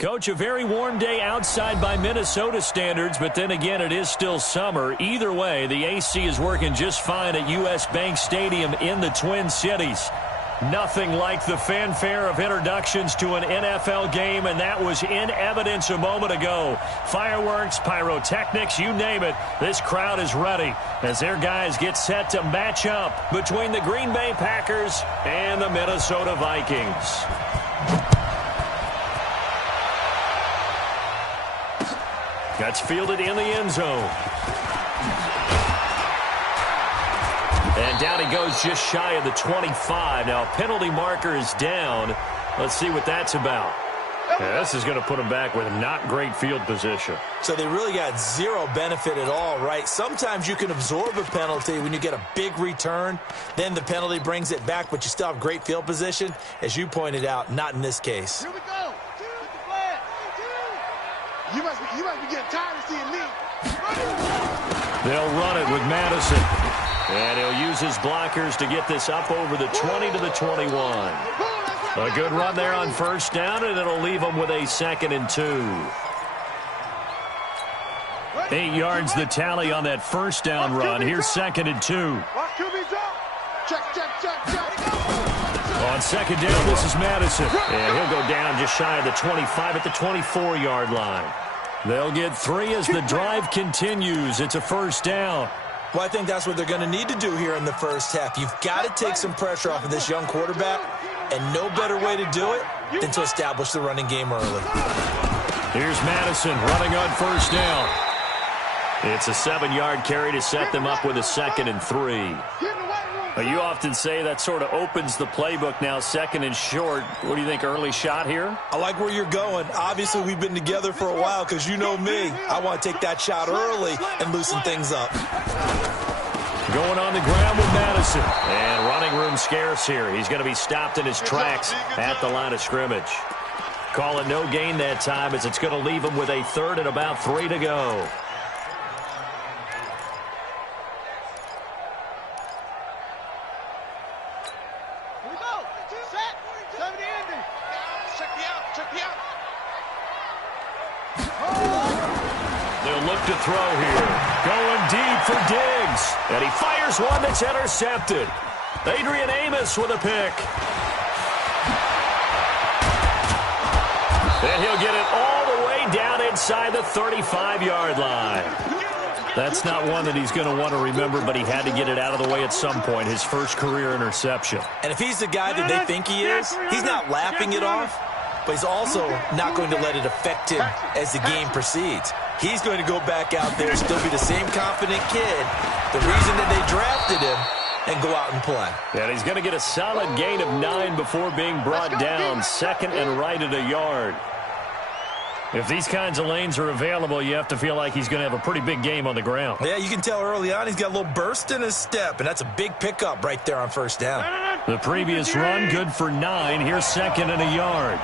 Coach, a very warm day outside by Minnesota standards, but then again, it is still summer. Either way, the AC is working just fine at U.S. Bank Stadium in the Twin Cities. Nothing like the fanfare of introductions to an NFL game, and that was in evidence a moment ago. Fireworks, pyrotechnics, you name it. This crowd is ready as their guys get set to match up between the Green Bay Packers and the Minnesota Vikings. That's fielded in the end zone. And down he goes just shy of the 25. Now, penalty marker is down. Let's see what that's about. Yeah, this is going to put him back with not great field position. So they really got zero benefit at all, right? Sometimes you can absorb a penalty when you get a big return. Then the penalty brings it back, but you still have great field position. As you pointed out, not in this case. Here we go. You must be getting tired of seeing me. They'll run it with Madison. And he'll use his blockers to get this up over the 20 to the 21. A good run there on first down, and it'll leave them with a 2nd and 2. 8 yards the tally on that first down run. Here's 2nd and 2. On 2nd down, this is Madison. And he'll go down just shy of the 25 at the 24-yard line. They'll get 3 as the drive continues. It's a first down. Well, I think that's what they're going to need to do here in the first half. You've got to take some pressure off of this young quarterback, and no better way to do it than to establish the running game early. Here's Madison running on first down. It's a 7-yard carry to set them up with a 2nd and 3. You often say that sort of opens the playbook now, 2nd and short. What do you think, early shot here? I like where you're going. Obviously, we've been together for a while because you know me. I want to take that shot early and loosen things up. Going on the ground with Madison. And running room scarce here. He's going to be stopped in his tracks at the line of scrimmage. Call it no gain that time as it's going to leave him with a 3rd and about 3 to go. To throw here. Going deep for Diggs. And he fires one that's intercepted. Adrian Amos with a pick. And he'll get it all the way down inside the 35-yard line. That's not one that he's going to want to remember, but he had to get it out of the way at some point, his first career interception. And if he's the guy that they think he is, he's not laughing it off, but he's also not going to let it affect him as the game proceeds. He's going to go back out there, still be the same confident kid, the reason that they drafted him, and go out and play. And he's going to get a solid gain of 9 before being brought down, 2nd and right at a yard. If these kinds of lanes are available, you have to feel like he's going to have a pretty big game on the ground. Yeah, you can tell early on he's got a little burst in his step, and that's a big pickup right there on first down. The previous run, good for 9. Here's 2nd and a yard.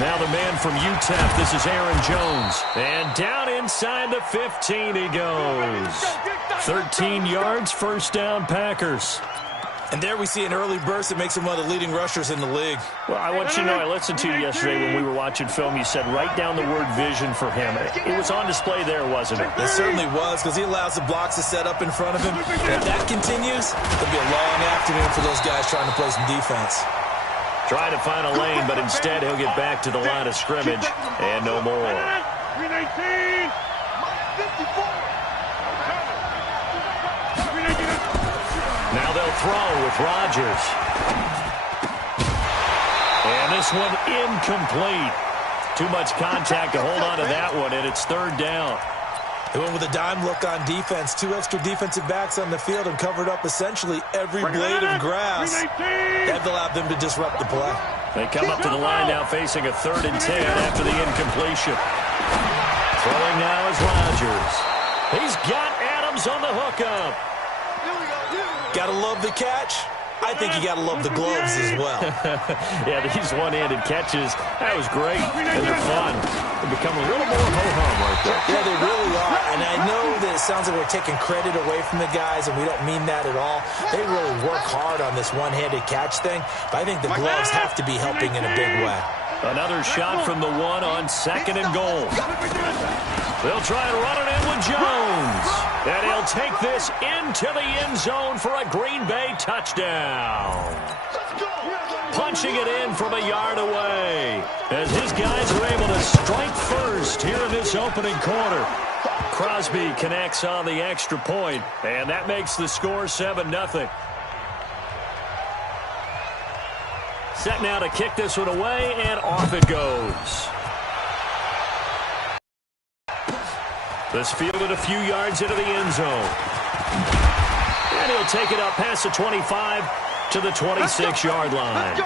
Now the man from UTEP, this is Aaron Jones. And down inside the 15 he goes. 13 yards, first down Packers. And there we see an early burst that makes him one of the leading rushers in the league. Well, I want you to know, I listened to you yesterday when we were watching film. You said write down the word vision for him. It was on display there, wasn't it? It certainly was, because he allows the blocks to set up in front of him. If that continues, it'll be a long afternoon for those guys trying to play some defense. Trying to find a lane, but instead he'll get back to the line of scrimmage and no more. Now they'll throw with Rodgers. And this one incomplete. Too much contact to hold on to that one, and it's 3rd down. They went with a dime look on defense. 2 extra defensive backs on the field and covered up essentially every blade of grass. That allowed them to disrupt the play. They come up to the line now facing a 3rd and 10 after the incompletion. Throwing now is Rodgers. He's got Adams on the hookup. Gotta love the catch. I think you got to love the gloves as well. Yeah, these one-handed catches, that was great. And they're fun. They become a little more ho-hum right there. Yeah, they really are. And I know that it sounds like we're taking credit away from the guys, and we don't mean that at all. They really work hard on this one-handed catch thing, but I think the gloves have to be helping in a big way. Another shot from the one on 2nd and goal. They'll try and run it in with Jones. And he'll take this into the end zone for a Green Bay touchdown. Punching it in from a yard away as his guys are able to strike first here in this opening quarter. Crosby connects on the extra point, and that makes the score 7-0. Set now to kick this one away, and off it goes. This fielded a few yards into the end zone. And he'll take it up past the 25 to the 26-yard line.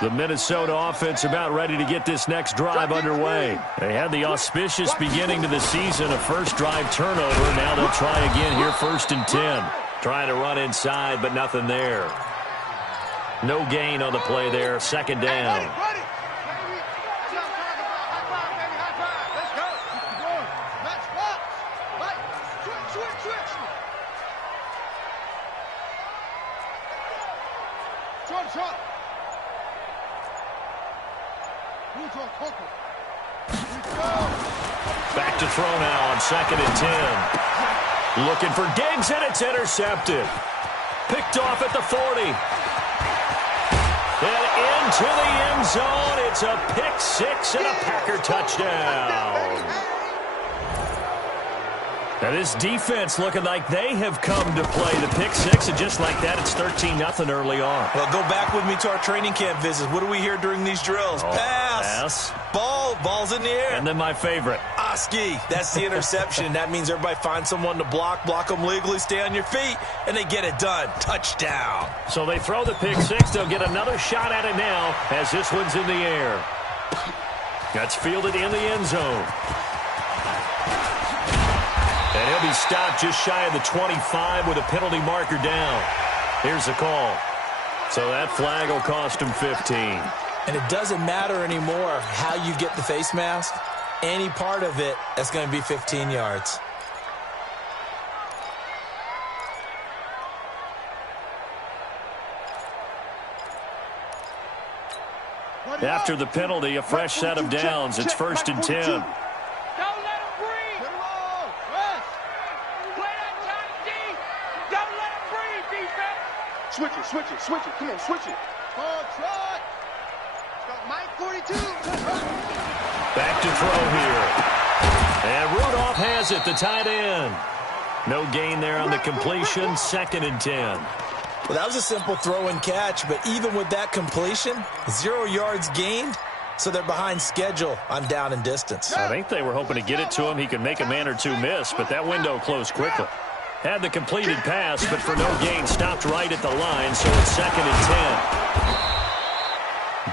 The Minnesota offense about ready to get this next drive underway. They had the auspicious beginning to the season, a first drive turnover. Now they'll try again here, 1st and 10. Trying to run inside, but nothing there. No gain on the play there, 2nd down. Back to throw now on 2nd and 10. Looking for Diggs, and it's intercepted. Picked off at the 40. And into the end zone. It's a pick six and a Packer touchdown. Now this defense looking like they have come to play the pick six, and just like that, it's 13-0 early on. Well, go back with me to our training camp visits. What do we hear during these drills? Pass. Ball's in the air. And then my favorite. Oski. That's the interception. That means everybody finds someone to block them legally, stay on your feet, and they get it done. Touchdown. So they throw the pick six. They'll get another shot at it now as this one's in the air. That's fielded in the end zone. And he'll be stopped just shy of the 25 with a penalty marker down. Here's the call. So that flag will cost him 15. And it doesn't matter anymore how you get the face mask. Any part of it, that's going to be 15 yards. After the penalty, a fresh set of downs. It's 1st and 10. Switch it. Come on, switch it. Trot. Mike 42. Back to throw here. And Rudolph has it, the tight end. No gain there on the completion, 2nd and 10. Well, that was a simple throw and catch, but even with that completion, 0 yards gained, so they're behind schedule on down and distance. I think they were hoping to get it to him. He could make a man or two miss, but that window closed quickly. Had the completed pass, but for no gain, stopped right at the line, so it's 2nd and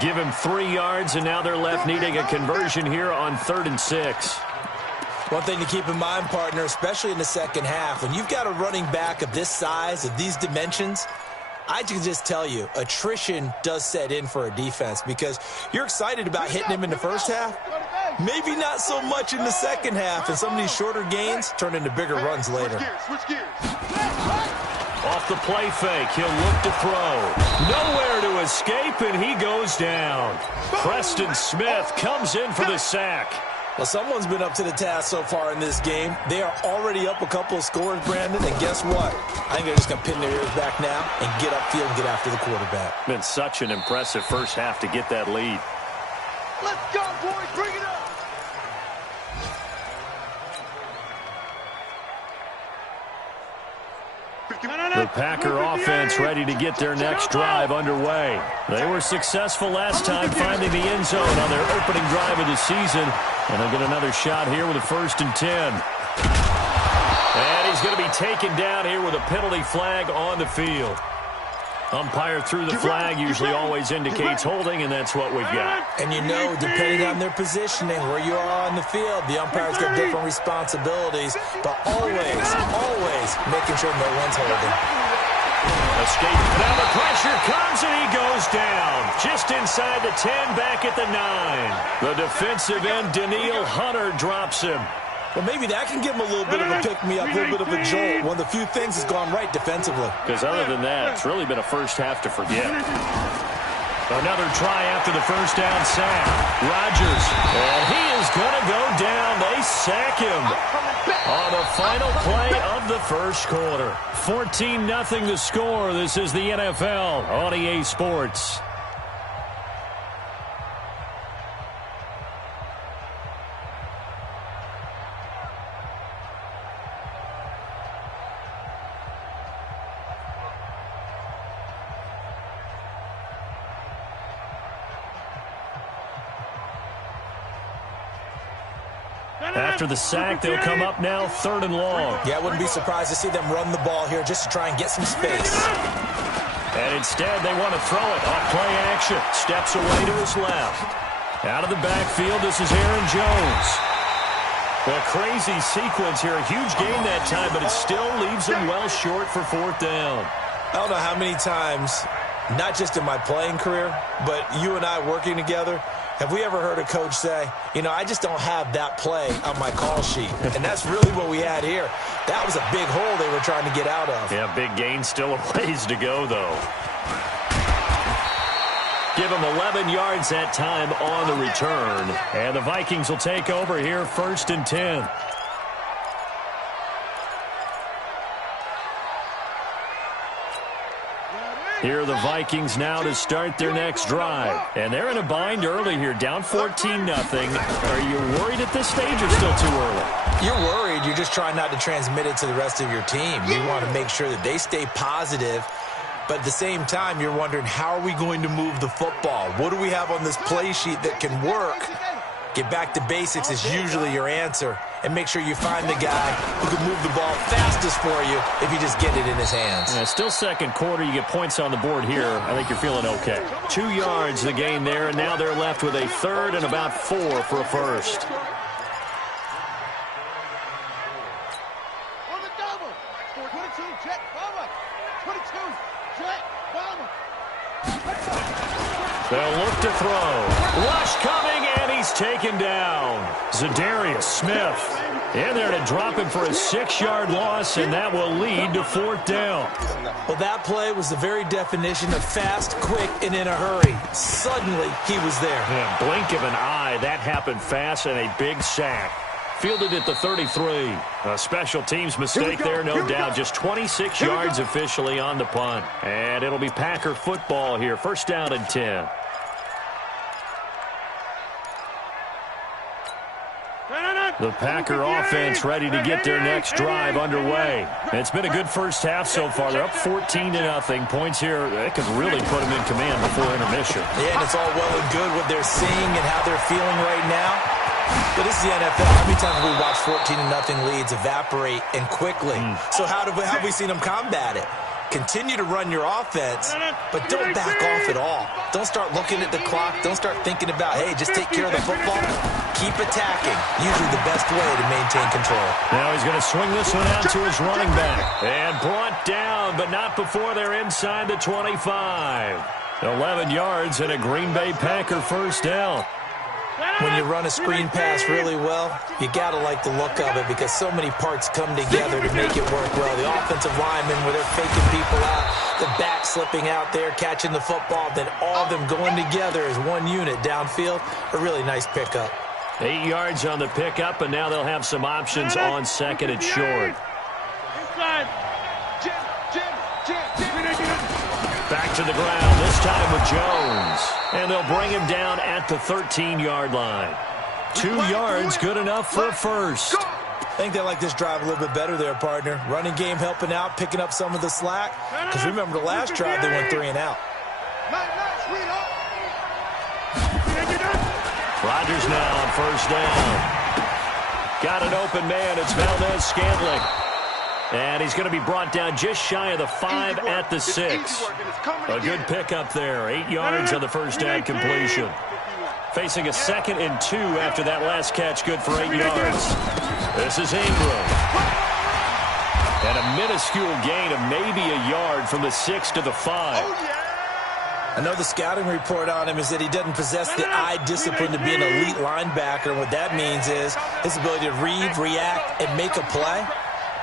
10. Give him 3 yards, and now they're left needing a conversion here on 3rd and 6. One thing to keep in mind, partner, especially in the second half, when you've got a running back of this size, of these dimensions, I can just tell you, attrition does set in for a defense because you're excited about hitting him in the first half. Maybe not so much in the second half, and some of these shorter gains turn into bigger runs later. Switch gears. Off the play fake, he'll look to throw. Nowhere to escape, and he goes down. Preston Smith comes in for the sack. Well, someone's been up to the task so far in this game. They are already up a couple of scores, Brandon, and guess what? I think they're just going to pin their ears back now and get upfield and get after the quarterback. Been such an impressive first half to get that lead. Let's go, boys. Bring it up. The Packer offense ready to get their next drive underway. They were successful last time finding the end zone on their opening drive of the season. And they'll get another shot here with a 1st and 10. And he's going to be taken down here with a penalty flag on the field. Umpire threw the flag, usually always indicates holding, and that's what we've got. And you know, depending on their positioning, where you are on the field, the umpires got different responsibilities, but always making sure no one's holding. Escape. Now the pressure comes, and he goes down. Just inside the 10, back at the 9. The defensive end, Daniil Hunter, drops him. Well, maybe that can give him a little bit of a pick-me-up, a little bit of a jolt. One of the few things has gone right defensively. Because other than that, it's really been a first half to forget. Another try after the first down sack. Rodgers, and he is going to go down. They sack him on the final play of the first quarter. 14-0 the score. This is the NFL on EA Sports. After the sack, they'll come up now 3rd and long. Yeah, I wouldn't be surprised to see them run the ball here just to try and get some space. And instead, they want to throw it off play action. Steps away to his left. Out of the backfield, this is Aaron Jones. A crazy sequence here. A huge gain that time, but it still leaves him well short for 4th down. I don't know how many times, not just in my playing career, but you and I working together, have we ever heard a coach say, you know, I just don't have that play on my call sheet? And that's really what we had here. That was a big hole they were trying to get out of. Yeah, big gain, still a ways to go, though. Give him 11 yards that time on the return. And the Vikings will take over here 1st and 10. Here are the Vikings now to start their next drive. And they're in a bind early here, down 14-0. Are you worried at this stage or still too early? You're worried. You're just trying not to transmit it to the rest of your team. You want to make sure that they stay positive. But at the same time, you're wondering, how are we going to move the football? What do we have on this play sheet that can work? Get back to basics is usually your answer. And make sure you find the guy who can move the ball fastest for you if you just get it in his hands. Yeah, still 2nd quarter. You get points on the board here. I think you're feeling okay. 2 yards the gain there, and now they're left with a 3rd and about 4 for a first. On the double. 22, jet, bomber. 22, jet, bomber. They'll look to throw. Rush coming, and he's taken down. Za'Darius Smith in there to drop him for a 6-yard loss, and that will lead to 4th down. Well, that play was the very definition of fast, quick, and in a hurry. Suddenly, he was there. Yeah, blink of an eye. That happened fast, and a big sack. Fielded at the 33. A special teams mistake there, no doubt. Just 26 yards officially on the punt. And it'll be Packer football here. 1st down and 10. The Packer offense ready to get their next drive underway. It's been a good first half so far. They're up 14-0. Points here, that could really put them in command before intermission. Yeah, and it's all well and good what they're seeing and how they're feeling right now. But this is the NFL. How many times have we watched 14-0 leads evaporate and quickly? So how have we seen them combat it? Continue to run your offense, but don't back off at all. Don't start looking at the clock. Don't start thinking about, hey, just take care of the football. Keep attacking. Usually the best way to maintain control. Now he's going to swing this one out to his running back. And brought down, but not before they're inside the 25. 11 yards and a Green Bay Packer 1st down. When you run a screen pass really well, you got to like the look of it because so many parts come together to make it work well. The offensive linemen where they're faking people out, the back slipping out there, catching the football, then all of them going together as one unit downfield. A really nice pickup. 8 yards on the pickup, and now they'll have some options on 2nd and short. Back to the ground, this time with Jones. And they'll bring him down at the 13-yard line. 2 yards, good enough for a first. I think they like this drive a little bit better there, partner. Running game helping out, picking up some of the slack. Because remember, the last drive, they went 3 and out. Rodgers now on 1st down. Got an open man. It's Valdez Scantling. And he's going to be brought down just shy of the 5 at the 6. A good pickup there. 8 yards on the first down completion. Facing a 2nd and 2 after that last catch, good for 8 yards. This is Ingram. And a minuscule gain of maybe a yard from the 6 to the 5. I know the scouting report on him is that he doesn't possess the eye discipline to be an elite linebacker. And what that means is his ability to read, react, and make a play.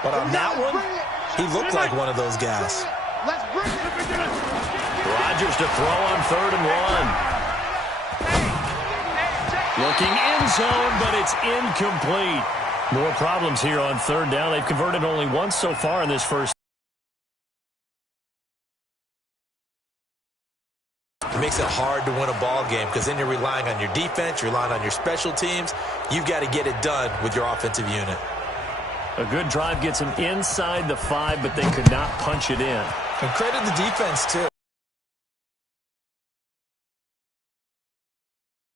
But on that one, he looked like one of those guys. Rodgers to throw on 3rd and 1. Looking end zone, but it's incomplete. More problems here on 3rd down. They've converted only once so far in this first. It makes it hard to win a ball game because then you're relying on your defense, you're relying on your special teams. You've got to get it done with your offensive unit. A good drive gets them inside the 5, but they could not punch it in. And credit the defense, too.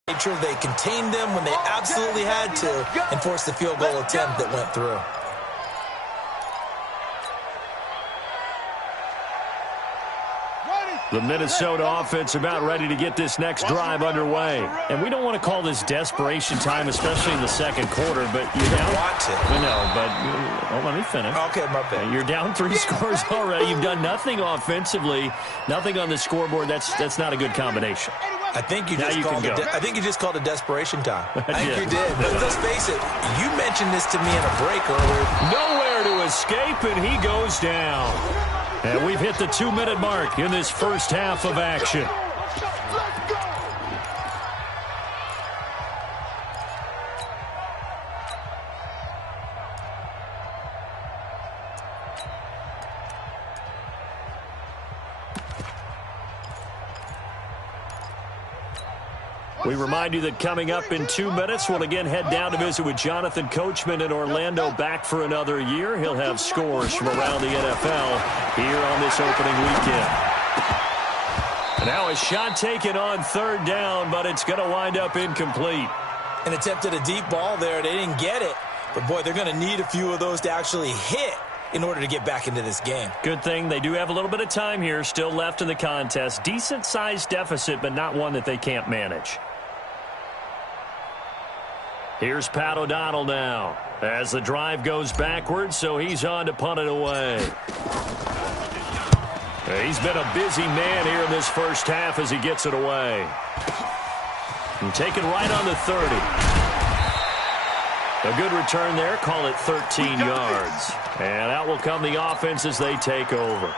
Made sure they contained them when they absolutely had to and forced the field goal attempt that went through. The Minnesota offense about ready to get this next drive underway. And we don't want to call this desperation time, especially in the second quarter, but you're down. Want to. I know, but let me finish. Okay, my bad. You're down 3 scores already. You've done nothing offensively, nothing on the scoreboard. That's not a good combination. I think you just called a desperation time. I think you did. But let's face it, you mentioned this to me in a break earlier. Nowhere to escape, and he goes down. And we've hit the 2-minute mark in this first half of action. We remind you that coming up in 2 minutes, we'll again head down to visit with Jonathan Coachman in Orlando, back for another year. He'll have scores from around the NFL here on this opening weekend. And now a shot taken on 3rd down, but it's going to wind up incomplete. And attempted a deep ball there. They didn't get it. But, boy, they're going to need a few of those to actually hit in order to get back into this game. Good thing they do have a little bit of time here still left in the contest. Decent-sized deficit, but not one that they can't manage. Here's Pat O'Donnell now as the drive goes backwards, so he's on to punt it away. He's been a busy man here in this first half as he gets it away. And taken right on the 30. A good return there. Call it 13 yards. And out will come the offense as they take over.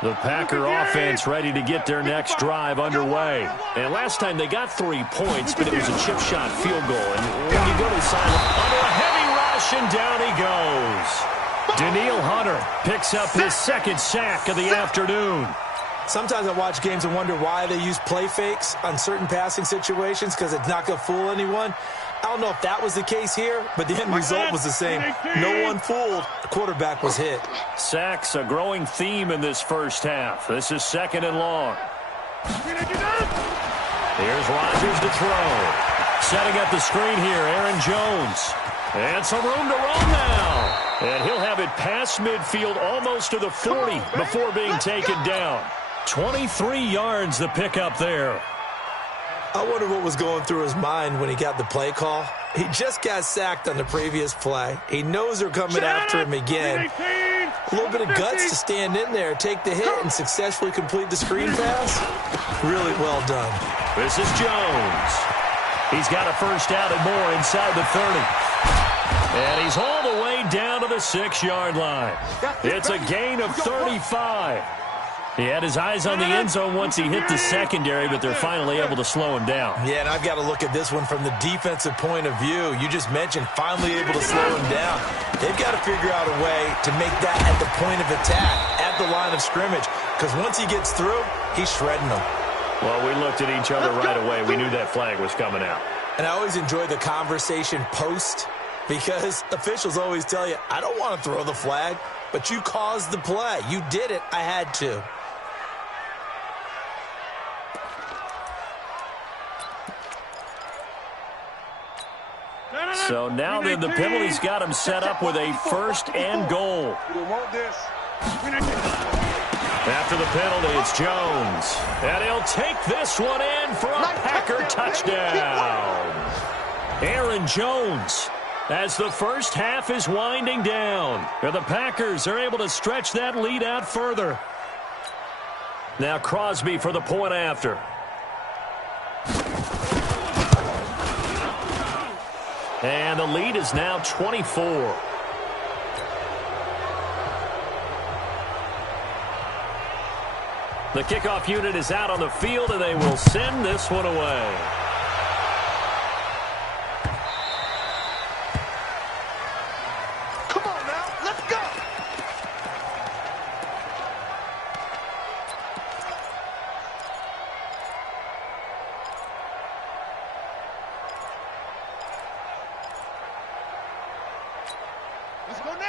The Packer offense ready to get their next drive underway. And last time they got 3 points, but it was a chip shot field goal. And when you go to the sideline, under a heavy rush, and down he goes. Danielle Hunter picks up his 2nd sack of the afternoon. Sometimes I watch games and wonder why they use play fakes on certain passing situations because it's not going to fool anyone. I don't know if that was the case here, but the end result was the same. No one fooled. The quarterback was hit. Sacks, a growing theme in this first half. This is 2nd and long. Here's Rodgers to throw. Setting up the screen here, Aaron Jones. And some room to run now. And he'll have it past midfield almost to the 40 before being taken down. 23 yards the pickup there. I wonder what was going through his mind when he got the play call. He just got sacked on the previous play. He knows they're coming after him again. A little bit of guts to stand in there, take the hit, and successfully complete the screen pass. Really well done. This is Jones. He's got a first down and more inside the 30. And he's all the way down to the 6-yard line. It's a gain of 35. He had his eyes on the end zone once he hit the secondary, but they're finally able to slow him down. Yeah, and I've got to look at this one from the defensive point of view. You just mentioned finally able to slow him down. They've got to figure out a way to make that at the point of attack, at the line of scrimmage, because once he gets through, he's shredding them. Well, we looked at each other right away. We knew that flag was coming out. And I always enjoy the conversation post, because officials always tell you, I don't want to throw the flag, but you caused the play. You did it. I had to. So now then the penalty's got him set up with a 1st and goal. After the penalty, it's Jones. And he'll take this one in for a Packer touchdown. Aaron Jones, as the first half is winding down. And the Packers are able to stretch that lead out further. Now Crosby for the point after. And the lead is now 24. The kickoff unit is out on the field, and they will send this one away. Come on now, let's go.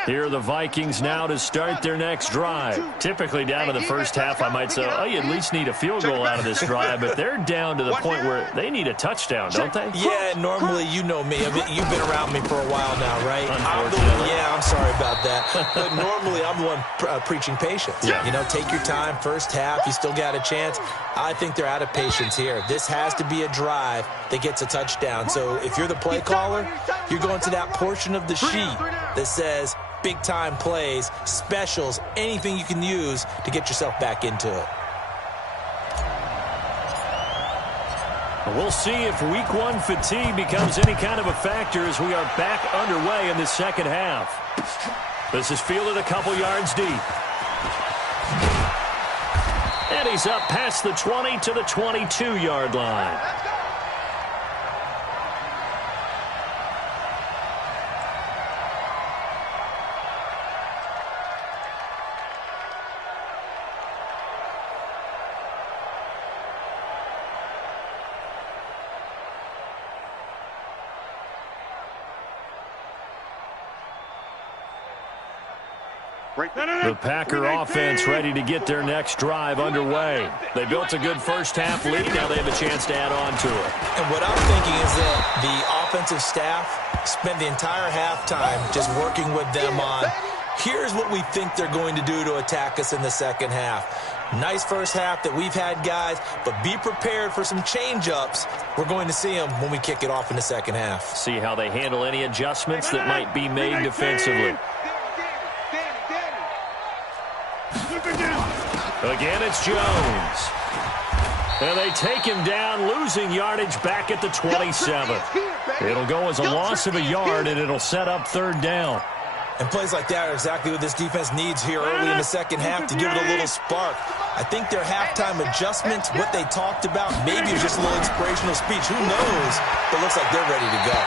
Here are the Vikings now to start their next drive. Typically down to the first half, I might say, oh, you at least need a field goal out of this drive, but they're down to the point where they need a touchdown, don't they? Yeah, normally, you know me. I mean, you've been around me for a while now, right? I'm sorry about that. But normally, I'm the one preaching patience. Yeah. You know, take your time. First half, you still got a chance. I think they're out of patience here. This has to be a drive that gets a touchdown. So if you're the play caller, you're going to that portion of the sheet that says big-time plays, specials, anything you can use to get yourself back into it. We'll see if week 1 fatigue becomes any kind of a factor as we are back underway in the second half. This is fielded a couple yards deep. And he's up past the 20 to the 22-yard line. The Packer offense ready to get their next drive underway. They built a good first half lead. Now they have a chance to add on to it. And what I'm thinking is that the offensive staff spent the entire halftime just working with them on, here's what we think they're going to do to attack us in the second half. Nice first half that we've had, guys, but be prepared for some change-ups. We're going to see them when we kick it off in the second half. See how they handle any adjustments that might be made defensively. Again, it's Jones. And they take him down, losing yardage back at the 27. It'll go as a loss of a yard, and it'll set up 3rd down. And plays like that are exactly what this defense needs here early in the second half to give it a little spark. I think their halftime adjustments, what they talked about, maybe it was just a little inspirational speech. Who knows? But it looks like they're ready to go.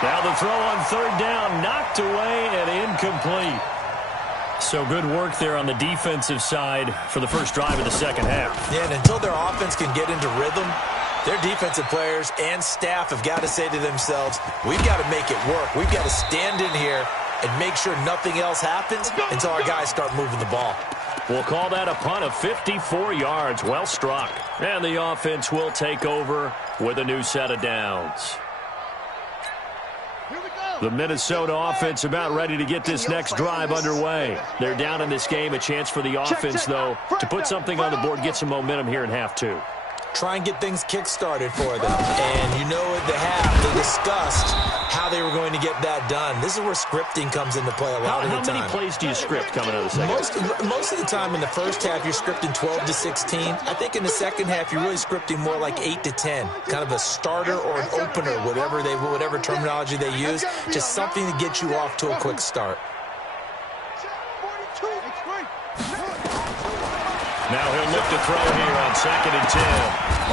Now the throw on 3rd down, knocked away and incomplete. So good work there on the defensive side for the first drive of the second half. Yeah, and until their offense can get into rhythm, their defensive players and staff have got to say to themselves, we've got to make it work. We've got to stand in here and make sure nothing else happens until our guys start moving the ball. We'll call that a punt of 54 yards. Well struck. And the offense will take over with a new set of downs. The Minnesota offense about ready to get this next drive underway. They're down in this game. A chance for the offense, though, to put something on the board, get some momentum here in half 2. Try and get things kick-started for them. And you know at the half, they discussed how they were going to get that done. This is where scripting comes into play a lot of the time. How many plays do you script coming out of the second half? Most of the time in the first half, you're scripting 12 to 16. I think in the second half, you're really scripting more like 8 to 10. Kind of a starter or an opener, whatever terminology they use. Just something to get you off to a quick start. Now he'll look to throw here on 2nd and 10.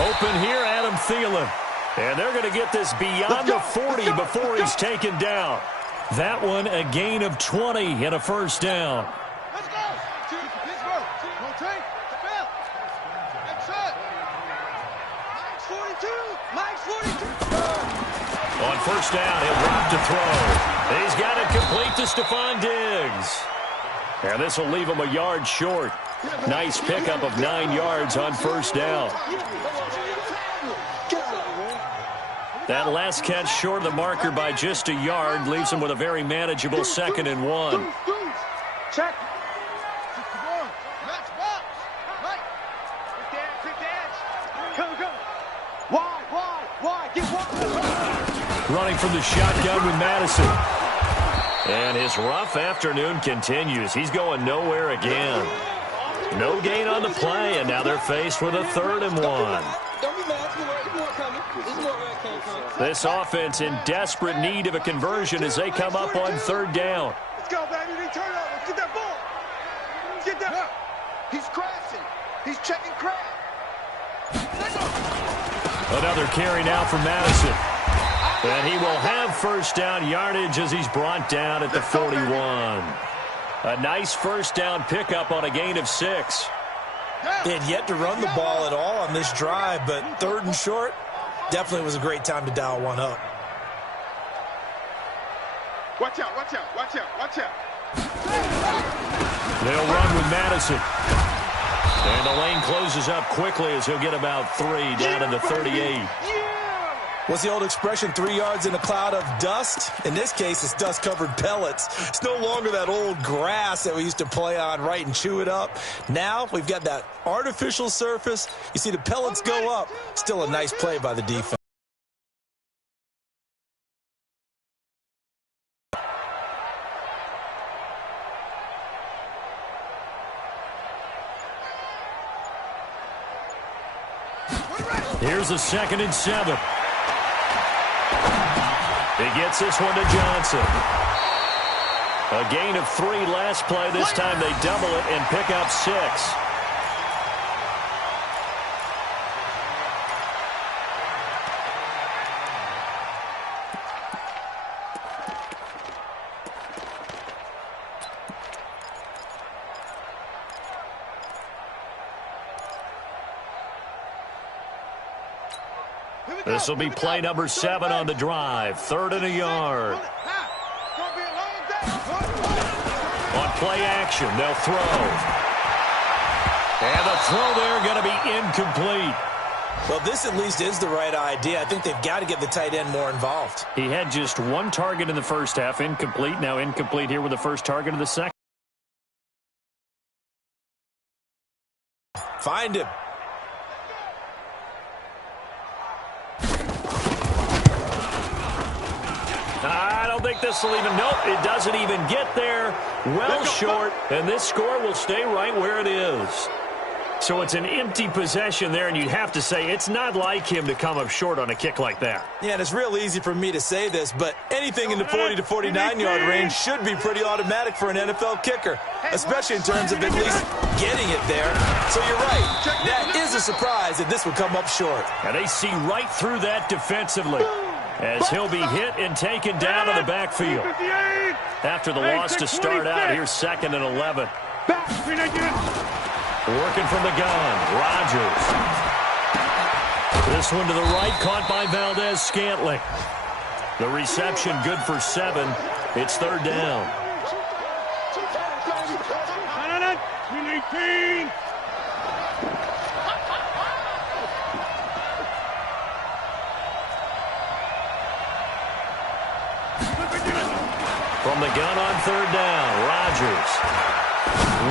Open here, Adam Thielen. And they're going to get this beyond the 40 before he's taken down. That one a gain of 20 and a first down. Let's go. Pittsburgh. Rotate. Spell. Shot. Mike's 42. On first down, he'll drop to throw. He's got it complete to Stephon Diggs. And this will leave him a yard short. Nice pickup of 9 yards on first down. That last catch short of the marker by just a yard leaves him with a very manageable 2nd and 1. Check. Match box. Right. Quick dance. Go. Why? Get wide. Running from the shotgun with Madison. And his rough afternoon continues. He's going nowhere again. No gain on the play, and now they're faced with a 3rd and 1. Don't be mad. There's more coming. There's more where it came from. This offense in desperate need of a conversion as they come up on 3rd down. Let's go, baby. They turn up. Let's get that ball. Get that. He's crashing. He's checking crash. Another carry now for Madison. And he will have 1st down yardage as he's brought down at the 41. A nice 1st down pickup on a gain of 6. They had yet to run the ball at all on this drive, but 3rd and short definitely was a great time to dial one up. Watch out. They'll run with Madison. And the lane closes up quickly as he'll get about 3 down in the 38. What's the old expression, 3 yards in a cloud of dust? In this case, it's dust-covered pellets. It's no longer that old grass that we used to play on, right, and chew it up. Now we've got that artificial surface. You see the pellets go up. Still a nice play by the defense. Here's a 2nd and 7. He gets this one to Johnson. A gain of 3 last play. This time they double it and pick up 6. This will be play number 7 on the drive. 3rd and a yard. On play action, they'll throw. And the throw there going to be incomplete. Well, this at least is the right idea. I think they've got to get the tight end more involved. He had just 1 target in the first half, incomplete. Now incomplete here with the first target of the second. Find him. I don't think this will even, nope, it doesn't even get there. Well short, and this score will stay right where it is. So it's an empty possession there, and you'd have to say it's not like him to come up short on a kick like that. Yeah, and it's real easy for me to say this, but anything in the 40 to 49-yard range should be pretty automatic for an NFL kicker, especially in terms of at least getting it there. So you're right. That is a surprise that this would come up short. And they see right through that defensively as he'll be hit and taken down in the backfield. After the loss to start out, here's 2nd and 11. Working from the gun, Rodgers. This one to the right, caught by Valdez-Scantling. The reception good for 7. It's 3rd down. From the gun on 3rd down, Rodgers.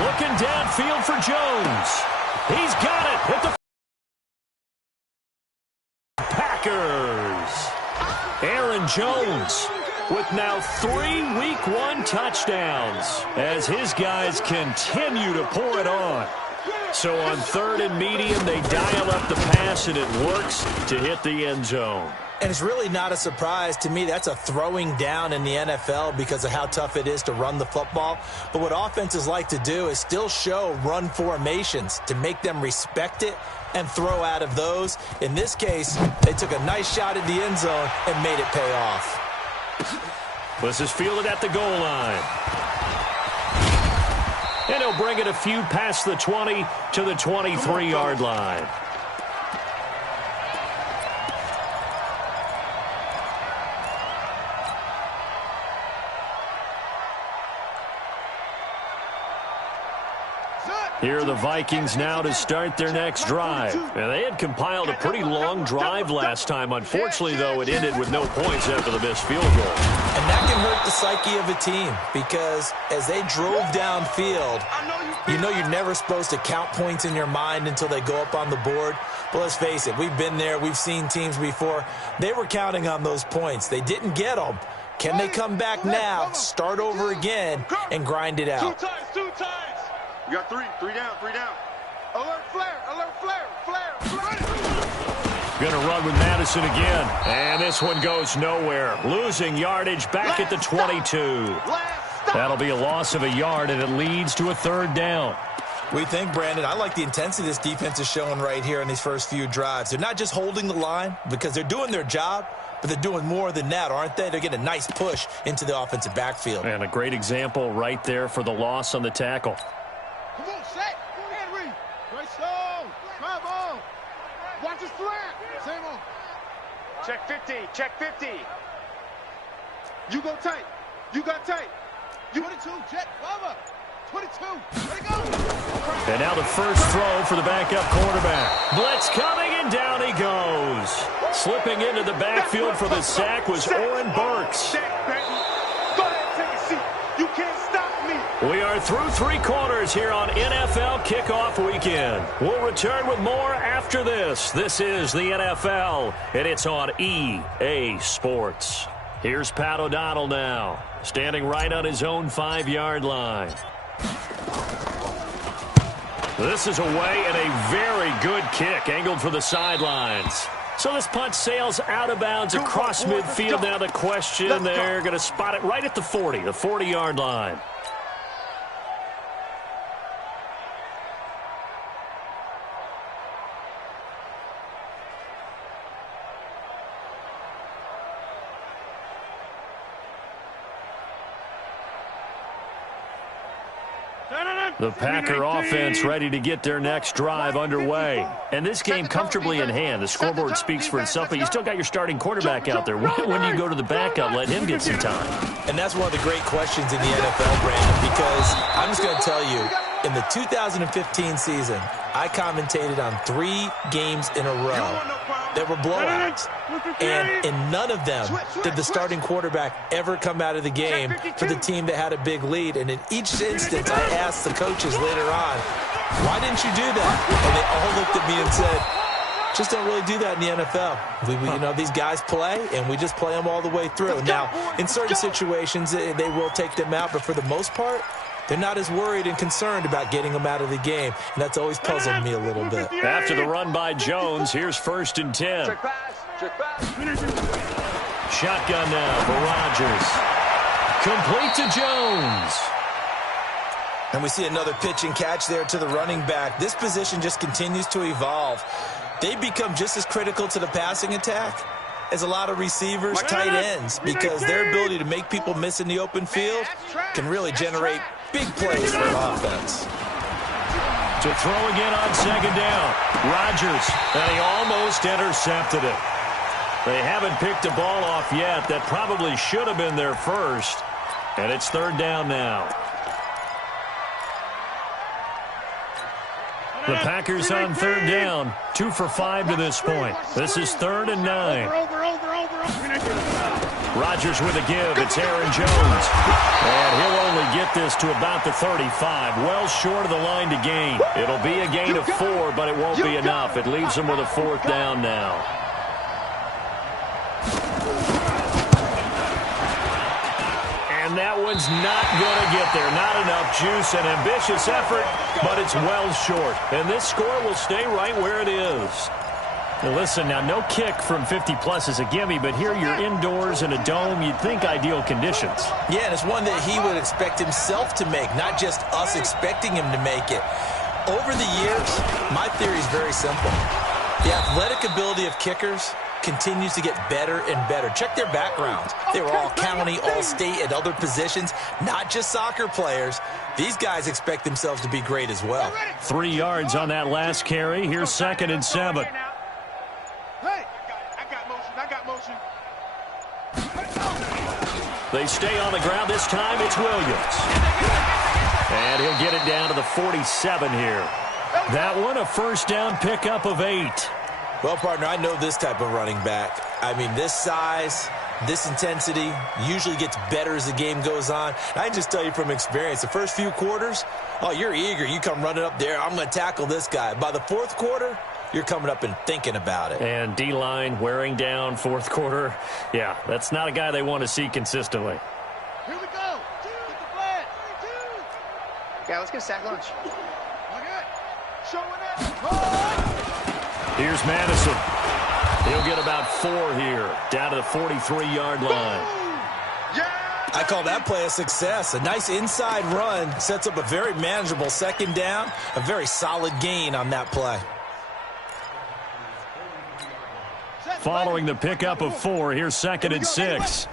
Looking downfield for Jones. He's got it at the Packers. Aaron Jones with now 3 Week 1 touchdowns as his guys continue to pour it on. So on 3rd and medium, they dial up the pass, and it works to hit the end zone. And it's really not a surprise to me. That's a throwing down in the NFL because of how tough it is to run the football. But what offenses like to do is still show run formations to make them respect it and throw out of those. In this case, they took a nice shot at the end zone and made it pay off. This is fielded at the goal line. And he'll bring it a few past the 20 to the 23-yard line. Here are the Vikings now to start their next drive. And they had compiled a pretty long drive last time. Unfortunately, though, it ended with no points after the missed field goal. And that can hurt the psyche of a team because as they drove downfield, you know you're never supposed to count points in your mind until they go up on the board. But let's face it, we've been there. We've seen teams before. They were counting on those points. They didn't get them. Can they come back now, start over again, and grind it out? Two times. You got three down. Alert flare, flare. Going to run with Madison again. And this one goes nowhere. Losing yardage back at the 22. That'll be a loss of a yard, and it leads to a third down. We think, Brandon, I like the intensity this defense is showing right here in these first few drives. They're not just holding the line because they're doing their job, but they're doing more than that, aren't they? They're getting a nice push into the offensive backfield. And a great example right there for the loss on the tackle. Come on, set. Henry. Right slow. Drive on. Watch his flat. Same on. Check 50. You go tight. You got tight. You 22. Jet. Lava. 22. Let it go. And now the first throw for the backup quarterback. Blitz coming, and down he goes. Slipping into the backfield for the sack was Oren Burks. Go ahead, take a seat. You can't stop me. We are through three quarters here on NFL Kickoff Weekend. We'll return with more after this. This is the NFL, and it's on EA Sports. Here's Pat O'Donnell now, standing right on his own 5-yard line. This is away, and a very good kick angled for the sidelines. So this punt sails out of bounds across midfield. Now the question, they're going to spot it right at the 40, the 40-yard line. The Packer offense ready to get their next drive underway. And this game comfortably in hand. The scoreboard speaks for itself, but you still got your starting quarterback out there. When do you go to the backup, let him get some time? And that's one of the great questions in the NFL, Brandon, because I'm just going to tell you, in the 2015 season, I commentated on 3 games in a row that were blowouts. And in none of them did the starting quarterback ever come out of the game for the team that had a big lead. And in each instance, I asked the coaches later on, why didn't you do that? And they all looked at me and said, just don't really do that in the NFL. You know, these guys play, and we just play them all the way through. Now, in certain situations, they will take them out, but for the most part, they're not as worried and concerned about getting them out of the game, and that's always puzzled me a little bit. After the run by Jones, here's 1st and 10. Shotgun now for Rodgers. Complete to Jones. And we see another pitch and catch there to the running back. This position just continues to evolve. They become just as critical to the passing attack as a lot of receivers, tight ends, because their ability to make people miss in the open field can really generate big plays for an offense. To throw again on 2nd down. Rodgers, and he almost intercepted it. They haven't picked a ball off yet. That probably should have been their first. And it's 3rd down now. The Packers on 3rd down. 2 for 5 to this point. This is 3rd and 9. Rodgers with a give. It's Aaron Jones. And he'll only get this to about the 35. Well short of the line to gain. It'll be a gain of 4, but it won't be enough. It leaves him with a 4th down now. And that one's not going to get there. Not enough juice. An ambitious effort, but it's well short. And this score will stay right where it is. Now listen, now no kick from 50-plus is a gimme, but here you're indoors in a dome. You'd think ideal conditions. Yeah, and it's one that he would expect himself to make, not just us expecting him to make it. Over the years, my theory is very simple. The athletic ability of kickers continues to get better and better. Check their backgrounds. They were all county, all state, at other positions, not just soccer players. These guys expect themselves to be great as well. 3 yards on that last carry. Here's 2nd and 7. Hey, I got motion. They stay on the ground. This time it's Williams. And he'll get it down to the 47 here. That one, a first down pickup of 8. Well, partner, I know this type of running back. I mean, this size, this intensity usually gets better as the game goes on. And I can just tell you from experience, the first few quarters, oh, you're eager. You come running up there, I'm going to tackle this guy. By the fourth quarter, you're coming up and thinking about it. And D-line wearing down fourth quarter. Yeah, that's not a guy they want to see consistently. Here we go. Get the flag. Yeah, let's get a sack lunch. Okay. Showing up. Here's Madison. He'll get about 4 here, down to the 43-yard line. I call that play a success. A nice inside run sets up a very manageable second down, a very solid gain on that play. Following the pickup of 4, here's 2nd and 6.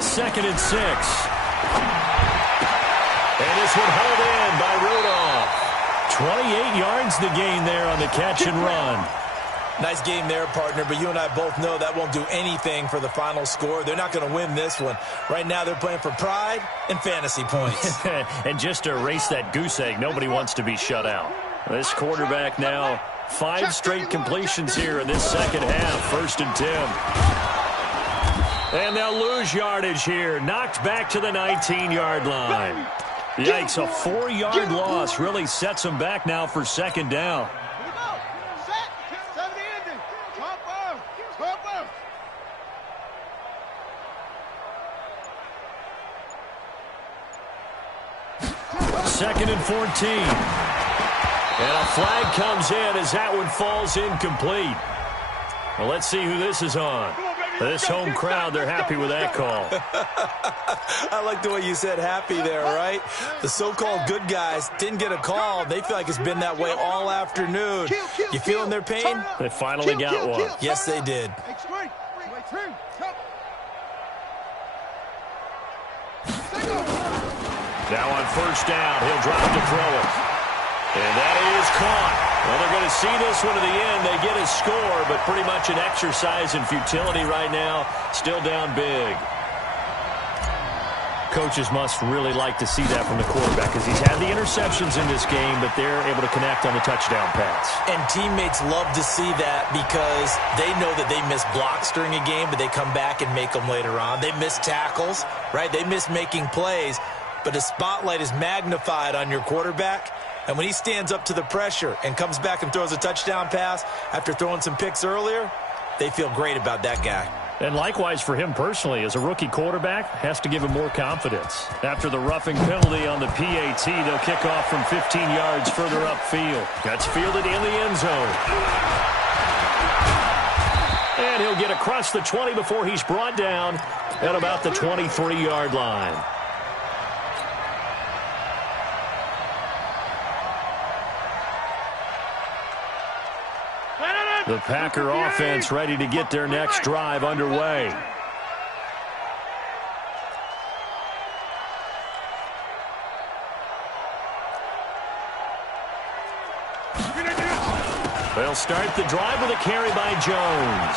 Second and 6. And this one held in by Rudolph. 28 yards the gain there on the catch and run. Nice game there, partner, but you and I both know that won't do anything for the final score. They're not going to win this one. Right now they're playing for pride and fantasy points. And just to erase that goose egg, nobody wants to be shut out. This quarterback now, 5 straight completions here in this second half. 1st and 10. And they'll lose yardage here. Knocked back to the 19-yard line. Yikes, a 4-yard loss really sets them back now for 2nd down. Second and 14. And a flag comes in as that one falls incomplete. Well, let's see who this is on. This home crowd, they're happy with that call. I like the way you said happy there, right? The so-called good guys didn't get a call. They feel like it's been that way all afternoon. You feeling their pain? They finally got one. Yes, they did. Now on 1st down, he'll drop to throw it. And that is caught. Well, they're going to see this one to the end. They get a score, but pretty much an exercise in futility right now. Still down big. Coaches must really like to see that from the quarterback because he's had the interceptions in this game, but they're able to connect on the touchdown pass. And teammates love to see that because they know that they miss blocks during a game, but they come back and make them later on. They miss tackles, right? They miss making plays, but the spotlight is magnified on your quarterback. And when he stands up to the pressure and comes back and throws a touchdown pass after throwing some picks earlier, they feel great about that guy. And likewise for him personally, as a rookie quarterback, has to give him more confidence. After the roughing penalty on the PAT, they'll kick off from 15 yards further upfield. That's fielded in the end zone. And he'll get across the 20 before he's brought down at about the 23-yard line. The Packer offense ready to get their next drive underway. They'll start the drive with a carry by Jones.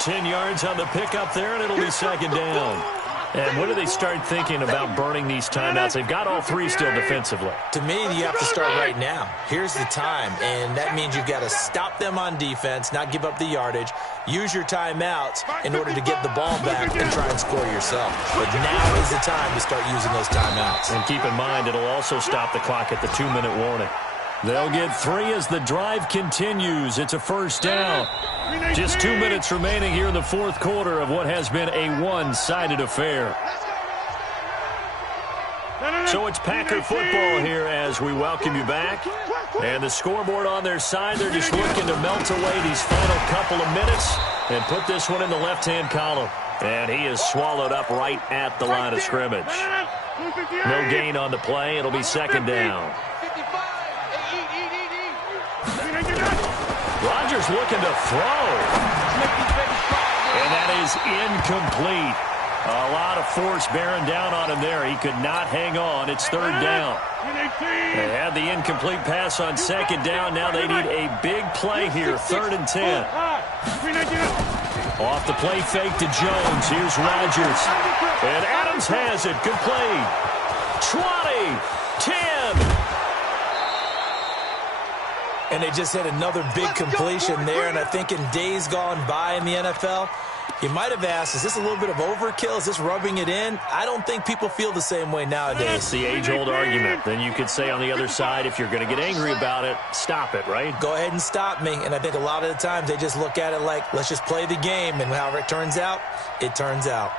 10 yards on the pickup there, and it'll be 2nd down. And when do they start thinking about burning these timeouts? They've got all 3 still defensively. To me, you have to start right now. Here's the time, and that means you've got to stop them on defense, not give up the yardage, use your timeouts in order to get the ball back and try and score yourself. But now is the time to start using those timeouts. And keep in mind, it'll also stop the clock at the 2-minute warning. They'll get 3 as the drive continues. It's a 1st down. Just 2 minutes remaining here in the 4th quarter of what has been a one-sided affair. So it's Packer football here as we welcome you back. And the scoreboard on their side, they're just looking to melt away these final couple of minutes and put this one in the left-hand column. And he is swallowed up right at the line of scrimmage. No gain on the play. It'll be 2nd down. Rodgers looking to throw. And that is incomplete. A lot of force bearing down on him there. He could not hang on. It's 3rd down. They had the incomplete pass on 2nd down. Now they need a big play here. 3rd and 10. Off the play fake to Jones. Here's Rodgers. And Adams has it. Complete. 20. 10. And they just had another big completion there. And I think in days gone by in the NFL, you might have asked, is this a little bit of overkill? Is this rubbing it in? I don't think people feel the same way nowadays. That's the age-old argument. Then you could say on the other side, if you're going to get angry about it, stop it, right? Go ahead and stop me. And I think a lot of the times they just look at it like, let's just play the game. And however it turns out, it turns out.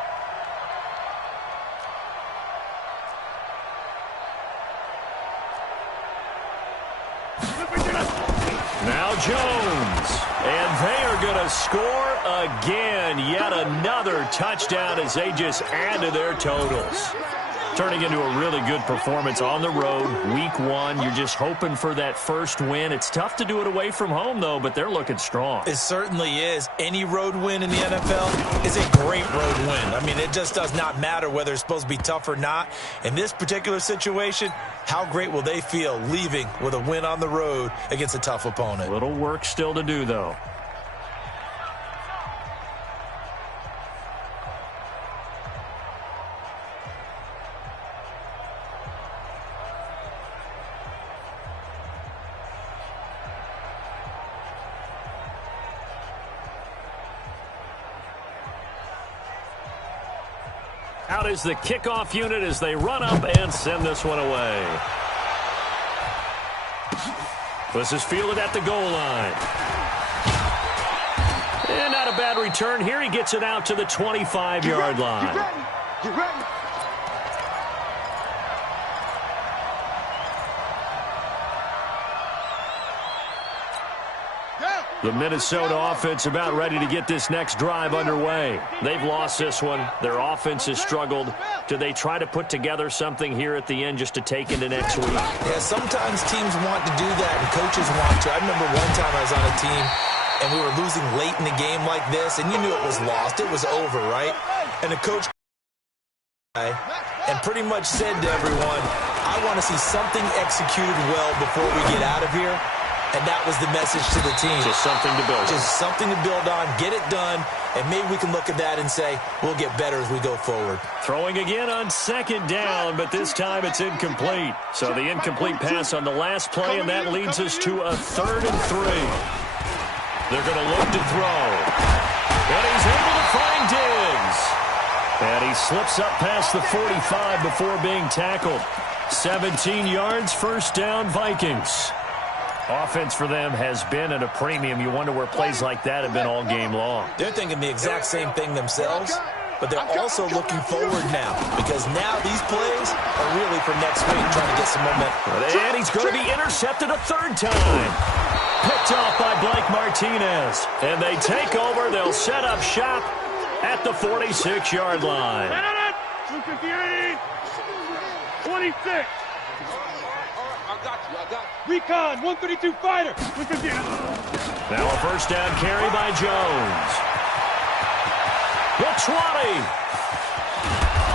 Now Jones, and they are going to score again. Yet another touchdown as they just add to their totals. Turning into a really good performance on the road, week 1. You're just hoping for that first win. It's tough to do it away from home, though, but they're looking strong. It certainly is. Any road win in the NFL is a great road win. I mean, it just does not matter whether it's supposed to be tough or not. In this particular situation, how great will they feel leaving with a win on the road against a tough opponent? Little work still to do, though. Out is the kickoff unit as they run up and send this one away. This is fielded at the goal line. And not a bad return here. He gets it out to the 25-yard line. Get ready. The Minnesota offense about ready to get this next drive underway. They've lost this one. Their offense has struggled. Do they try to put together something here at the end just to take into next week? Yeah, sometimes teams want to do that and coaches want to. I remember one time I was on a team and we were losing late in the game like this, and you knew it was lost. It was over, right? And the coach and pretty much said to everyone, I want to see something executed well before we get out of here. And that was the message to the team. Just something to build on. Just something to build on, get it done, and maybe we can look at that and say, we'll get better as we go forward. Throwing again on second down, but this time it's incomplete. So the incomplete pass on the last play, and that leads us to a 3rd and 3. They're going to look to throw. And he's able to find Diggs. And he slips up past the 45 before being tackled. 17 yards, first down, Vikings. Offense for them has been at a premium. You wonder where plays like that have been all game long. They're thinking the exact same thing themselves, but they're also looking forward now because now these plays are really for next week, trying to get some momentum. And he's going to be intercepted a 3rd time. Picked off by Blake Martinez. And they take over. They'll set up shop at the 46-yard line. 258, 26. I got you. Recon, 132 fighter. Now a first down carry by Jones. The 20.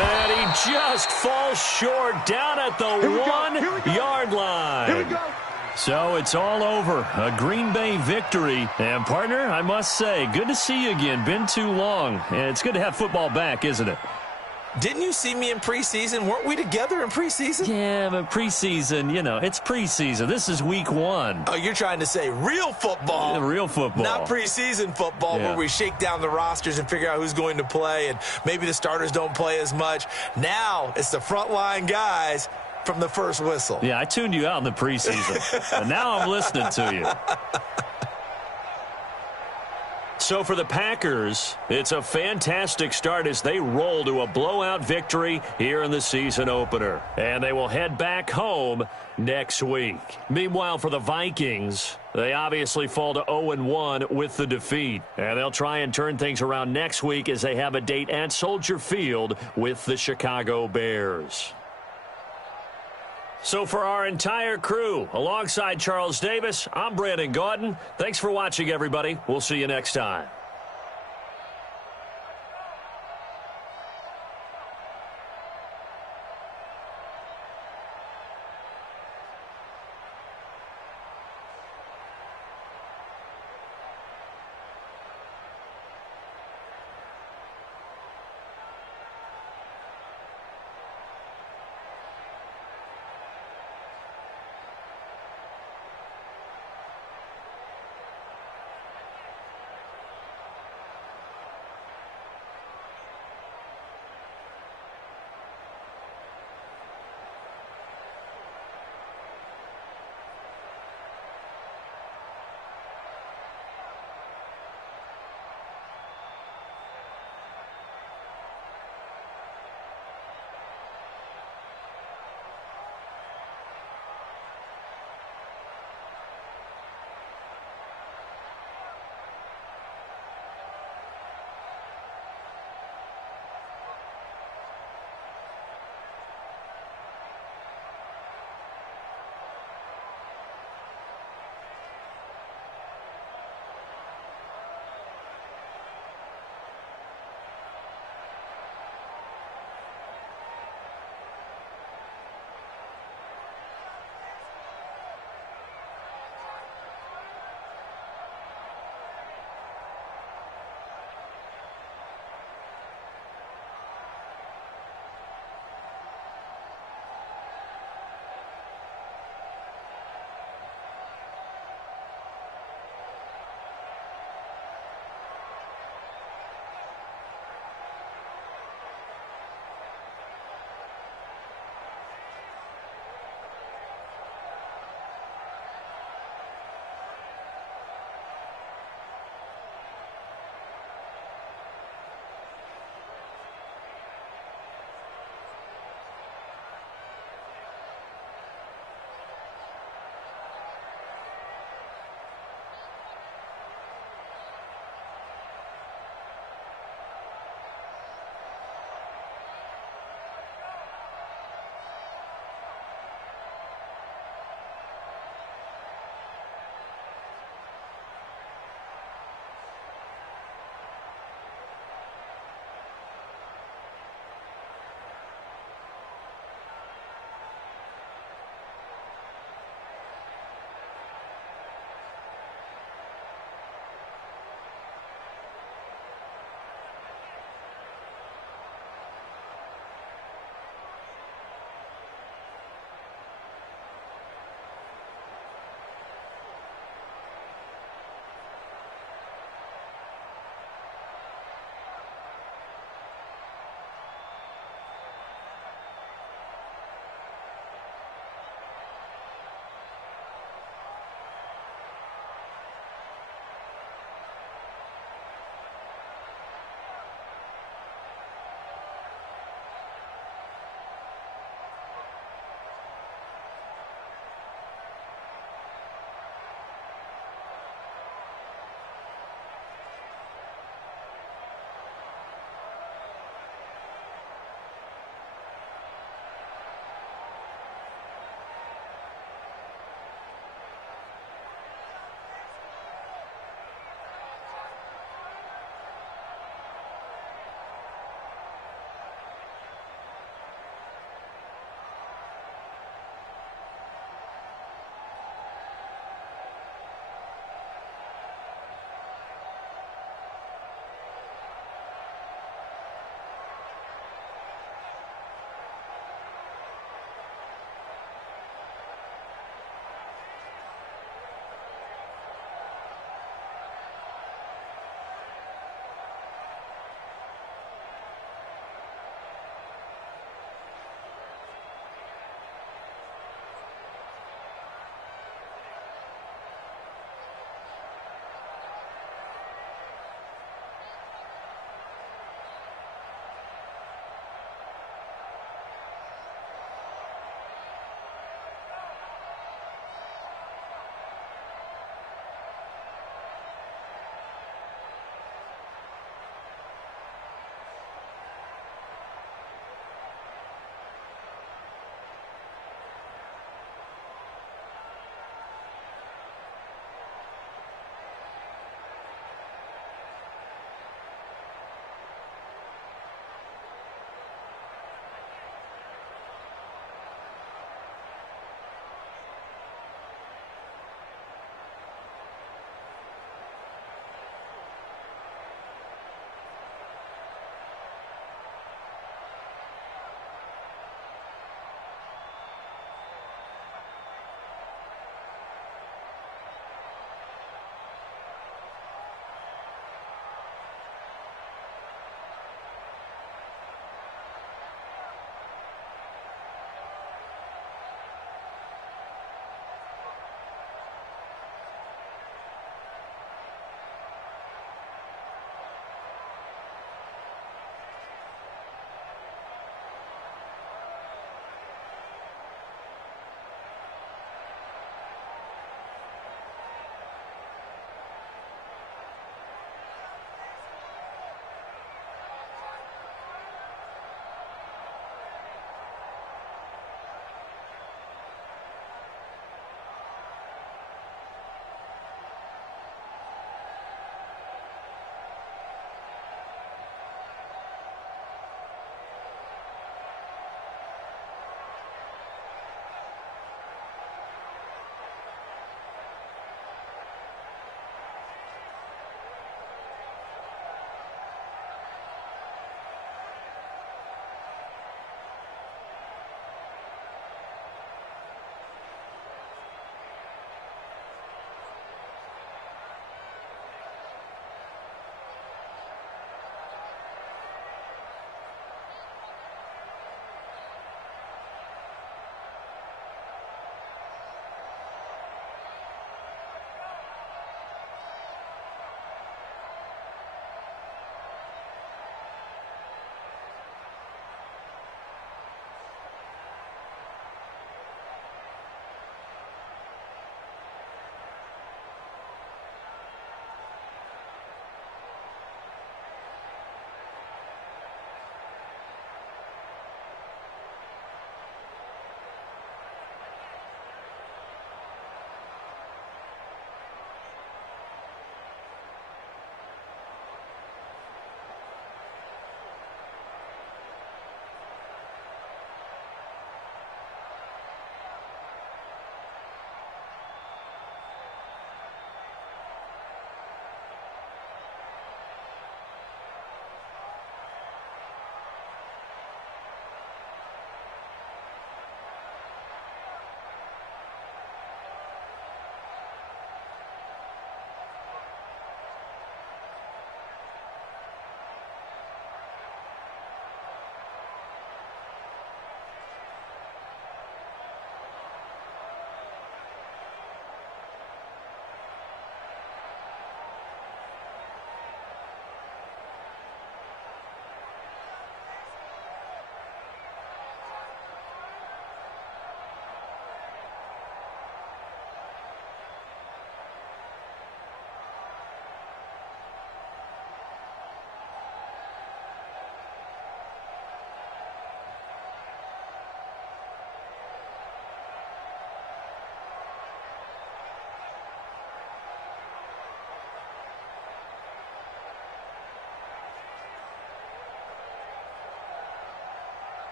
And he just falls short down at the 1-yard line. Here we go. So it's all over. A Green Bay victory. And, partner, I must say, good to see you again. Been too long. And it's good to have football back, isn't it? Didn't you see me in preseason? Weren't we together in preseason? Yeah, but preseason, you know, it's preseason. This is week 1. Oh, you're trying to say real football. Yeah, real football. Not preseason football where we shake down the rosters and figure out who's going to play, and maybe the starters don't play as much. Now it's the frontline guys from the first whistle. Yeah, I tuned you out in the preseason, and now I'm listening to you. So for the Packers, it's a fantastic start as they roll to a blowout victory here in the season opener. And they will head back home next week. Meanwhile, for the Vikings, they obviously fall to 0-1 with the defeat. And they'll try and turn things around next week as they have a date at Soldier Field with the Chicago Bears. So for our entire crew, alongside Charles Davis, I'm Brandon Gaudin. Thanks for watching, everybody. We'll see you next time.